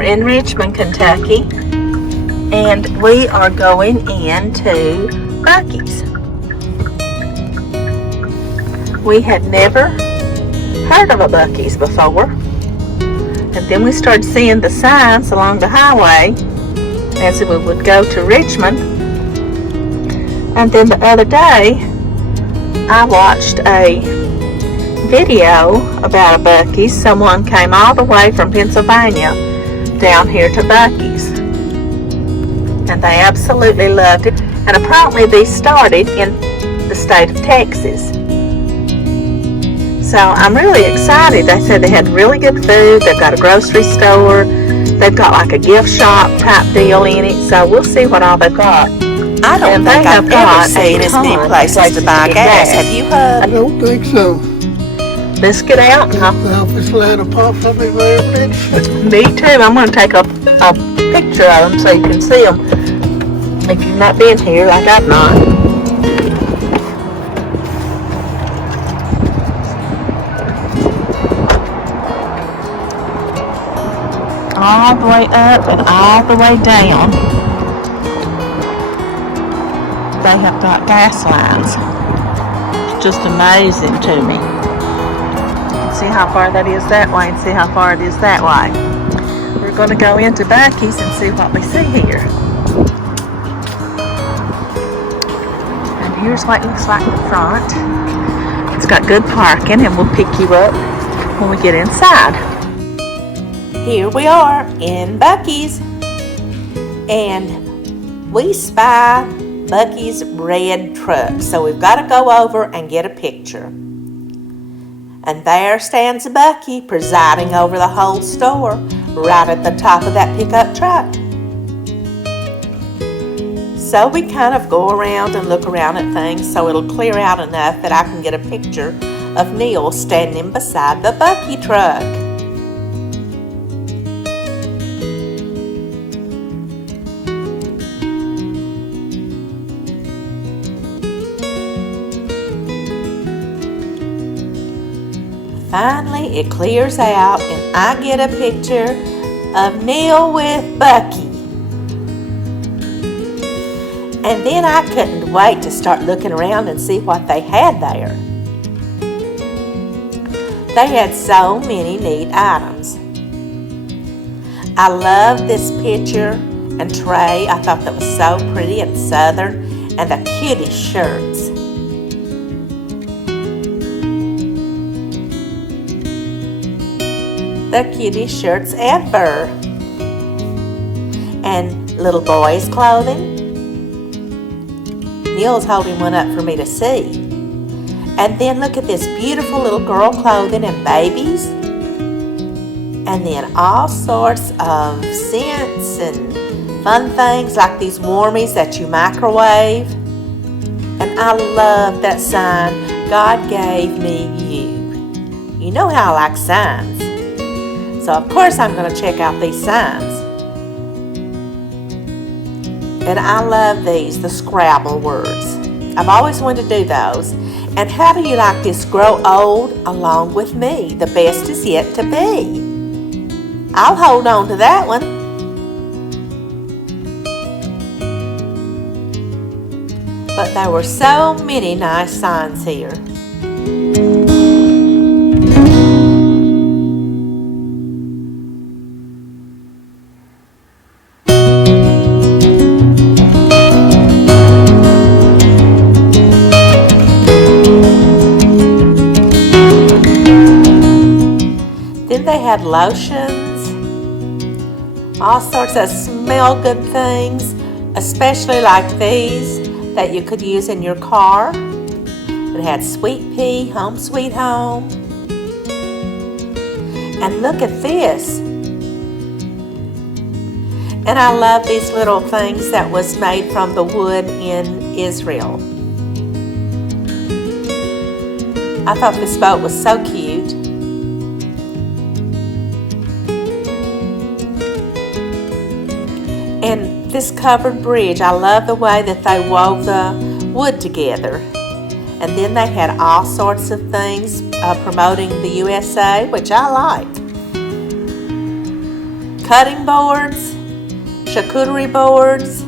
are in Richmond, Kentucky, and we are going into Buc-ee's. We had never heard of a Buc-ee's before, and then we started seeing the signs along the highway as we would go to Richmond. And then the other day I watched a video about a Buc-ee's. Someone came all the way from Pennsylvania down here to Buc-ee's, and they absolutely loved it. And apparently these started in the state of Texas. So I'm really excited. They said they had really good food. They've got a grocery store. They've got like a gift shop type deal in it. So we'll see what all they've got. I don't think I've ever seen as many places to buy gas. Have you, I don't think so. Let's get out. This ladder pops up in there a bit. Me too. I'm going to take a picture of them so you can see them if you've not been here like I've not. All the way up and all the way down. They have got gas lines. It's just amazing to me. See how far that is that way and see how far it is that way. We're going to go into Buc-ee's and see what we see here. And here's what it looks like in front. It's got good parking, and we'll pick you up when we get inside. Here we are in Buc-ee's, and we spy Buc-ee's red truck, so we've got to go over and get a picture. And there stands Buc-ee presiding over the whole store, right at the top of that pickup truck. So we kind of go around and look around at things so it'll clear out enough that I can get a picture of Neil standing beside the Buc-ee truck. Finally, it clears out and I get a picture of Neil with Buc-ee. And then I couldn't wait to start looking around and see what they had there. They had so many neat items. I love this picture and tray. I thought that was so pretty and southern, and the cutest shirts. The cutest shirts ever. And little boys' clothing. Neil's holding one up for me to see. And then look at this beautiful little girl clothing and babies. And then all sorts of scents and fun things like these warmies that you microwave. And I love that sign, God gave me you. You know how I like signs. So of course I'm going to check out these signs. And I love these, the Scrabble words. I've always wanted to do those. And how do you like this? Grow old along with me. The best is yet to be. I'll hold on to that one. But there were so many nice signs here. They had lotions, all sorts of smell good things, especially like these that you could use in your car. It had Sweet Pea, Home Sweet Home. And look at this. And I love these little things that was made from the wood in Israel. I thought this boat was so cute. And this covered bridge, I love the way that they wove the wood together. And then they had all sorts of things promoting the USA, which I like. cutting boards, charcuterie boards,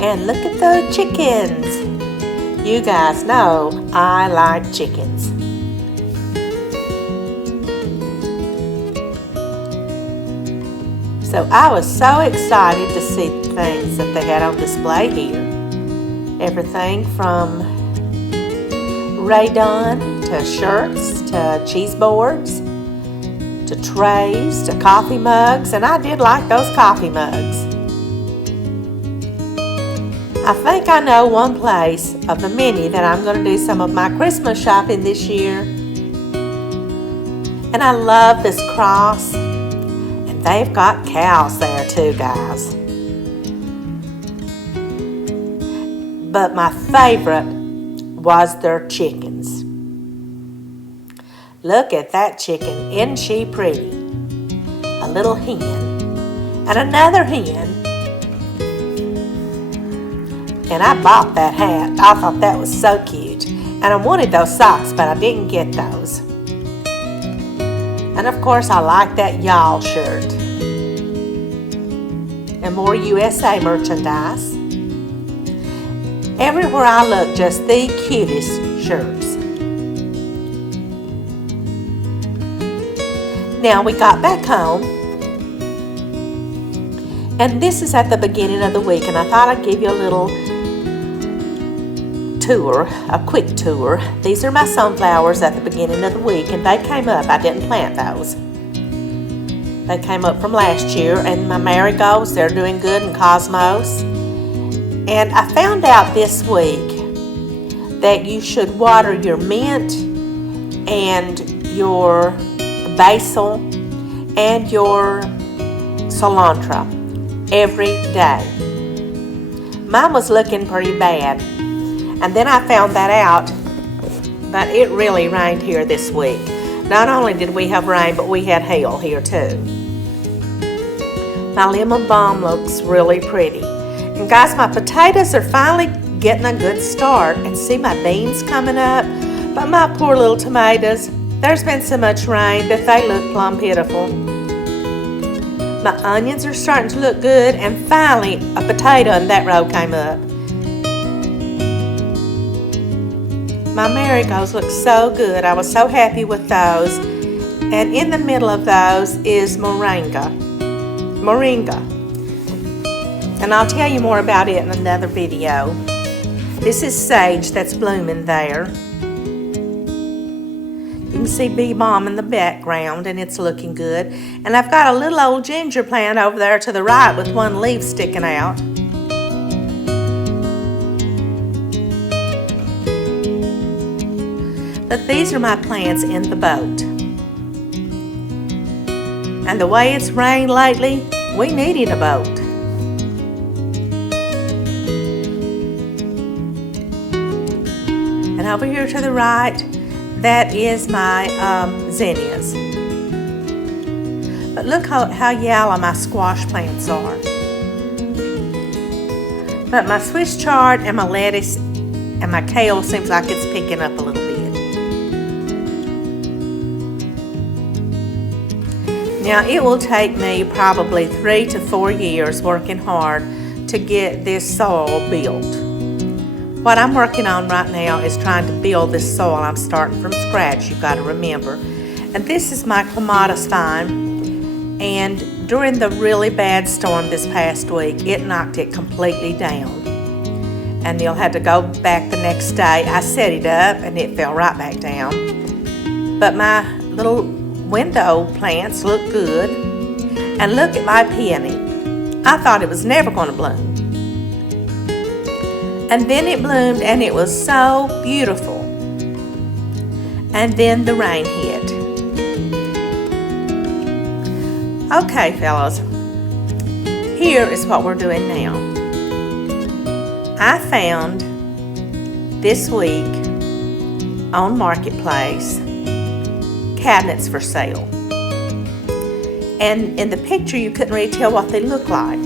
and look at the chickens. You guys know I like chickens. So I was so excited to see the things that they had on display here. Everything from Raydon to shirts to cheese boards to trays to coffee mugs, and I did like those coffee mugs. I think I know one place of the many that I'm going to do some of my Christmas shopping this year. And I love this cross. And they've got cows there too, guys. But my favorite was their chickens. Look at that chicken. Isn't she pretty? A little hen. And another hen. And I bought that hat. I thought that was so cute. And I wanted those socks, but I didn't get those. And of course, I like that y'all shirt. And more USA merchandise. Everywhere I look, just the cutest shirts. Now we got back home. And this is at the beginning of the week. And I thought I'd give you a little tour, a quick tour. These are my sunflowers at the beginning of the week, and they came up. I didn't plant those. They came up from last year. And my marigolds, they're doing good in Cosmos. And I found out this week that you should water your mint and your basil and your cilantro every day. Mine was looking pretty bad. And then I found that out, but it really rained here this week. Not only did we have rain, but we had hail here too. My lemon balm looks really pretty. And guys, my potatoes are finally getting a good start. And see my beans coming up. But my poor little tomatoes, there's been so much rain that they look plumb pitiful. My onions are starting to look good. And finally, a potato in that row came up. My marigolds look so good. I was so happy with those. And in the middle of those is moringa. And I'll tell you more about it in another video. This is sage that's blooming there. You can see bee balm in the background, and it's looking good. And I've got a little old ginger plant over there to the right with one leaf sticking out. But these are my plants in the boat. And the way it's rained lately, we needed a boat. And over here to the right, that is my zinnias. But look how yellow my squash plants are. But my Swiss chard and my lettuce and my kale seems like it's picking up a little bit. Now, it will take me probably 3 to 4 years working hard to get this soil built. What I'm working on right now is trying to build this soil. I'm starting from scratch, you've got to remember. And this is my clematis vine. And during the really bad storm this past week, it knocked it completely down. And you'll have to go back the next day. I set it up and it fell right back down. But my little window plants look good. And look at my peony. I thought it was never going to bloom. And then it bloomed and it was so beautiful. And then the rain hit. Okay, fellas. Here is what we're doing now. I found this week on Marketplace cabinets for sale. And in the picture you couldn't really tell what they look like.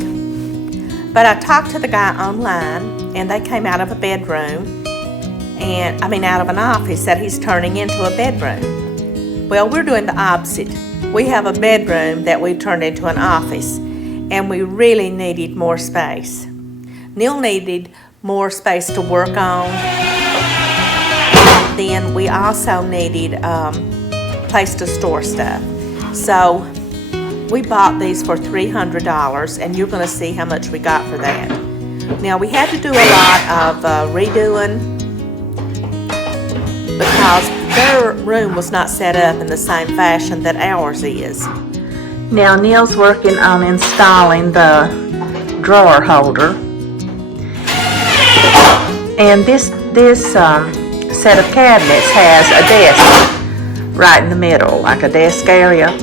But I talked to the guy online, and they came out of a bedroom, out of an office that he's turning into a bedroom. Well, we're doing the opposite. We have a bedroom that we turned into an office, and we really needed more space. Neil needed more space to work on. Then we also needed a place to store stuff. So we bought these for $300, and you're going to see how much we got for that. Now, we had to do a lot of redoing because their room was not set up in the same fashion that ours is. Now Neil's working on installing the drawer holder. And this set of cabinets has a desk right in the middle, like a desk area.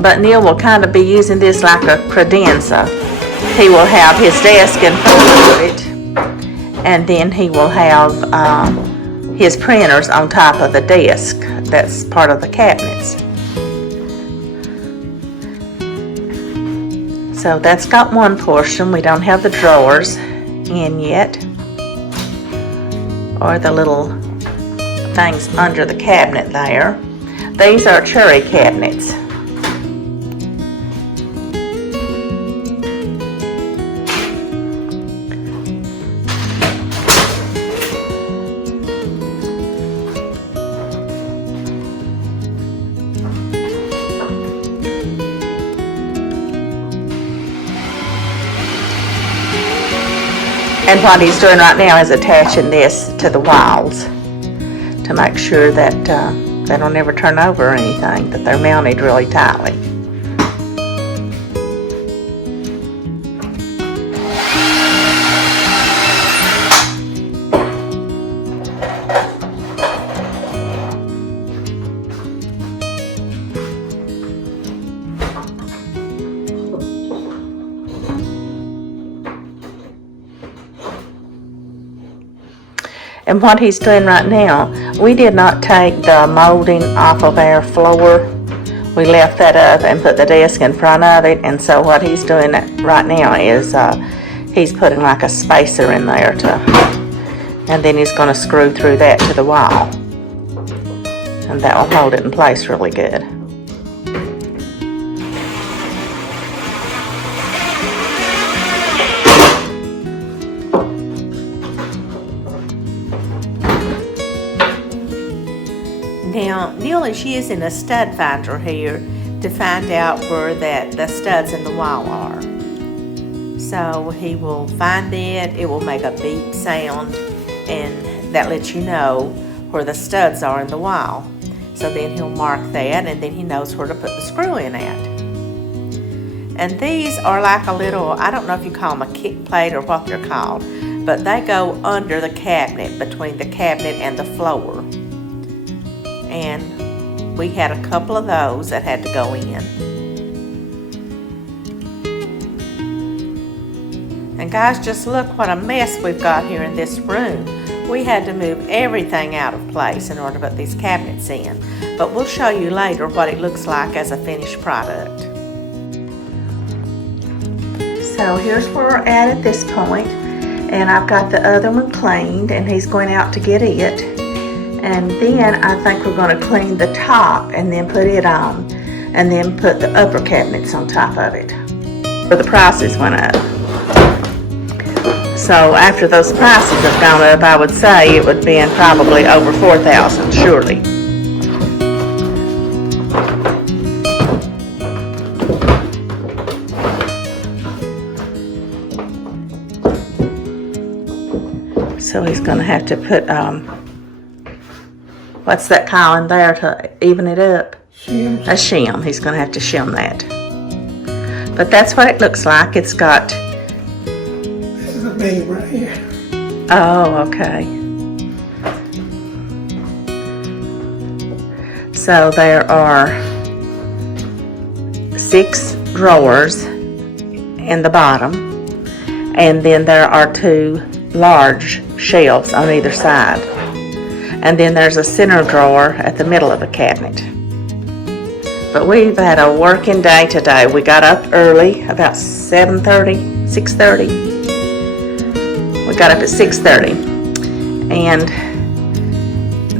But Neil will kind of be using this like a credenza. He will have his desk in front of it, and then he will have his printers on top of the desk. That's part of the cabinets. So that's got one portion. We don't have the drawers in yet, or the little things under the cabinet there. These are cherry cabinets. And what he's doing right now is attaching this to the walls to make sure that they don't ever turn over or anything, that they're mounted really tightly. And what he's doing right now, we did not take the molding off of our floor. We left that up and put the desk in front of it. And so what he's doing right now is he's putting like a spacer in there and then he's going to screw through that to the wall. And that will hold it in place really good. Now, Neil is using a stud finder here to find out where the studs in the wall are. So he will find it will make a beep sound, and that lets you know where the studs are in the wall. So then he'll mark that, and then he knows where to put the screw in at. And these are like a little, I don't know if you call them a kick plate or what they're called, but they go under the cabinet, between the cabinet and the floor. And we had a couple of those that had to go in. And guys, just look what a mess we've got here in this room. We had to move everything out of place in order to put these cabinets in. But we'll show you later what it looks like as a finished product. So here's where we're at this point. And I've got the other one cleaned, and he's going out to get it. And then I think we're going to clean the top and then put it on, and then put the upper cabinets on top of it. Where the prices went up. So after those prices have gone up, I would say it would be in probably over $4,000, surely. So he's going to have to put what's that called there to even it up? Shim. A shim. He's going to have to shim that. But that's what it looks like. It's got... This is a beam right here. Oh, okay. So there are 6 drawers in the bottom, and then there are 2 large shelves on either side. And then there's a center drawer at the middle of the cabinet. but we've had a working day today. We got up early, about 7:30, 6:30. We got up at 6:30, and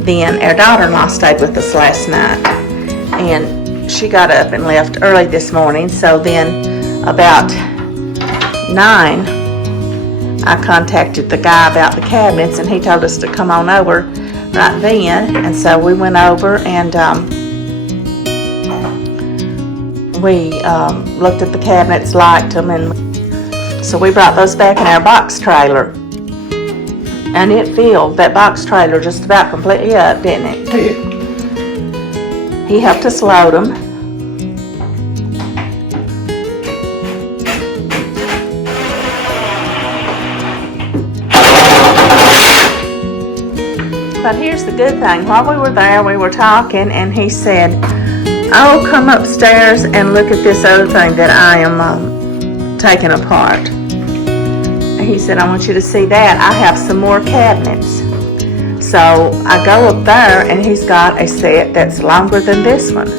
then our daughter-in-law stayed with us last night, and she got up and left early this morning. So then about 9, I contacted the guy about the cabinets, and he told us to come on over right then. And so we went over and we looked at the cabinets, liked them, and so we brought those back in our box trailer. And it filled that box trailer just about completely up, didn't it? He helped us load them. But here's the good thing. While we were there, we were talking, and he said, "Oh, come upstairs and look at this other thing that I am taking apart." He said, "I want you to see that. I have some more cabinets." So I go up there, and he's got a set that's longer than this one.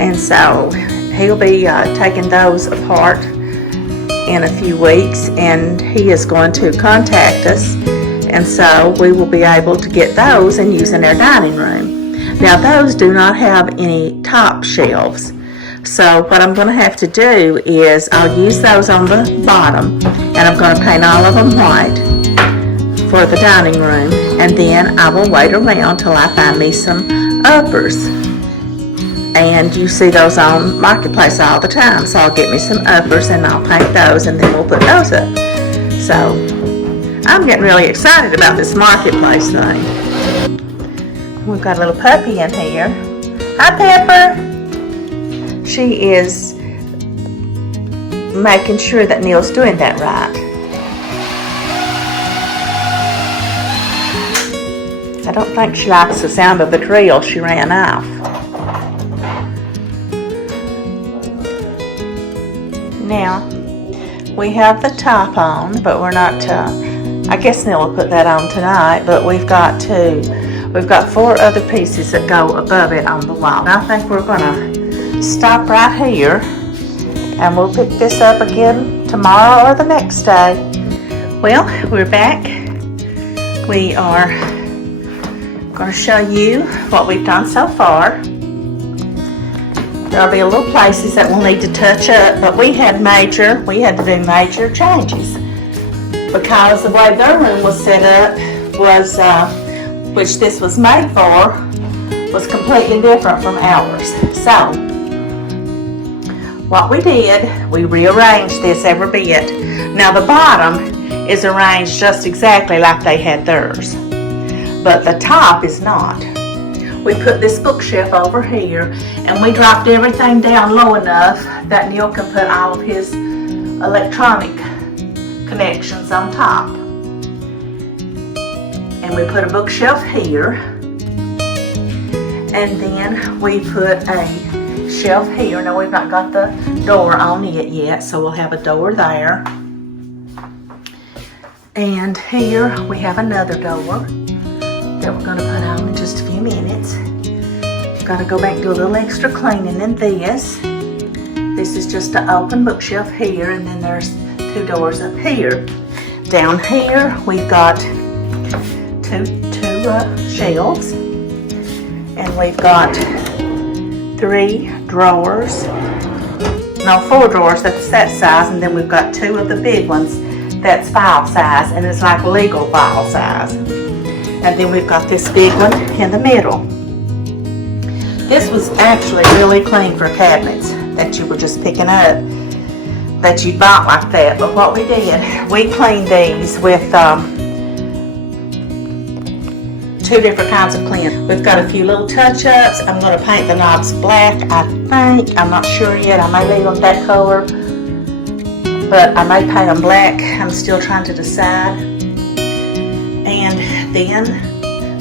And so he'll be taking those apart in a few weeks, and he is going to contact us. And so we will be able to get those and use in our dining room. Now those do not have any top shelves. So what I'm going to have to do is I'll use those on the bottom, and I'm going to paint all of them white for the dining room, and then I will wait around till I find me some uppers. And you see those on Marketplace all the time, so I'll get me some uppers and I'll paint those, and then we'll put those up. So I'm getting really excited about this Marketplace thing. We've got a little puppy in here. Hi, Pepper. She is making sure that Neil's doing that right. I don't think she likes the sound of the drill. She ran off. Now, we have the top on, but we're not, I guess Neil will put that on tonight, but we've got 4 other pieces that go above it on the wall. I think we're gonna stop right here, and we'll pick this up again tomorrow or the next day. Well, we're back. We are going to show you what we've done so far. There'll be a little places that we'll need to touch up, but we had to do major changes because the way their room was set up was, which this was made for, was completely different from ours. So what we did, we rearranged this every bit. Now the bottom is arranged just exactly like they had theirs, but the top is not. We put this bookshelf over here, and we dropped everything down low enough that Neil can put all of his electronic connections on top. And we put a bookshelf here, and then we put a shelf here. Now we've not got the door on it yet, so we'll have a door there. And here we have another door that we're going to put on in just a few minutes. Got to go back and do a little extra cleaning in this. This is just an open bookshelf here, and then there's 2 doors up here. Down here we've got two shelves, and we've got 3 drawers. No, 4 drawers. That's that size, and then we've got 2 of the big ones. That's file size, and it's like legal file size. And then we've got this big one in the middle. This was actually really clean for cabinets that you were just picking up, that you bought like that. But what we did, we cleaned these with 2 different kinds of cleaning. We've got a few little touch-ups. I'm going to paint the knobs black, I think. I'm not sure yet. I may leave them that color, but I may paint them black. I'm still trying to decide. And then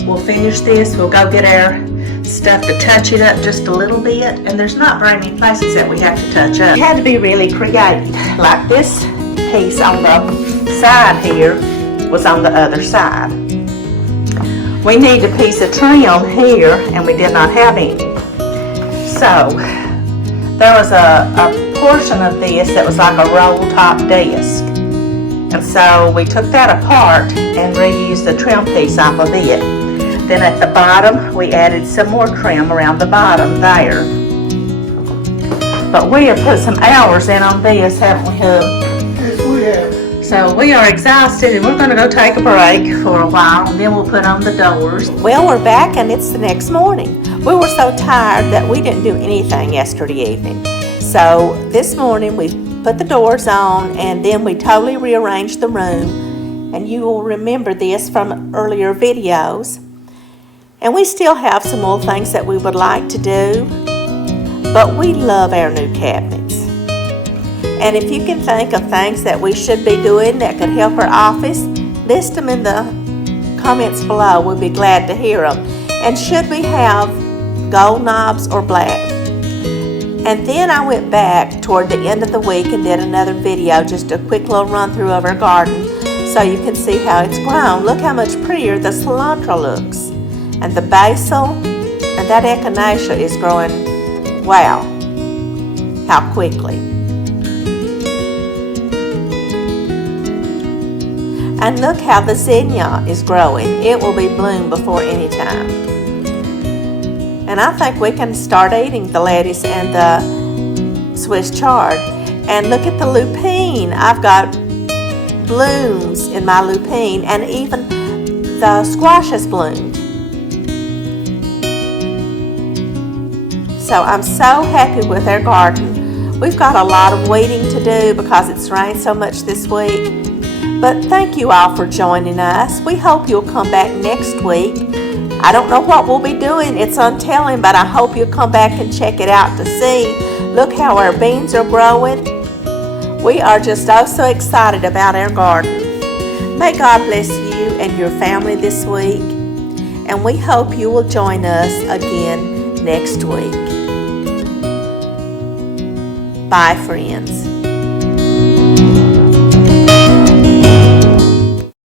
we'll finish this. We'll go get our stuff to touch it up just a little bit, and there's not very many places that we have to touch up. We had to be really creative. Like this piece on the side here was on the other side. We need a piece of trim here, and we did not have any. So So, there was a portion of this that was like a roll top disc. And so we took that apart and reused the trim piece off of it. Then at the bottom, we added some more trim around the bottom there. But we have put some hours in on this, haven't we, Hub? Yes, we have. So we are exhausted and we're going to go take a break for a while and then we'll put on the doors. Well, we're back and it's the next morning. We were so tired that we didn't do anything yesterday evening. So this morning we put the doors on and then we totally rearranged the room. And you will remember this from earlier videos. And we still have some more things that we would like to do. But we love our new cabinets. And if you can think of things that we should be doing that could help our office, list them in the comments below. We'll be glad to hear them. And should we have gold knobs or black? And then I went back toward the end of the week and did another video, just a quick little run through of our garden so you can see how it's grown. Look how much prettier the cilantro looks. And the basil and that echinacea is growing, wow, how quickly. And look how the zinnia is growing. It will be bloomed before any time. And I think we can start eating the lettuce and the Swiss chard. And look at the lupine. I've got blooms in my lupine and even the squash has bloomed. So I'm so happy with our garden. We've got a lot of weeding to do because it's rained so much this week. But thank you all for joining us. We hope you'll come back next week. I don't know what we'll be doing. It's untelling, but I hope you'll come back and check it out to see. Look how our beans are growing. We are just so excited about our garden. May God bless you and your family this week. And we hope you will join us again next week. Bye, friends.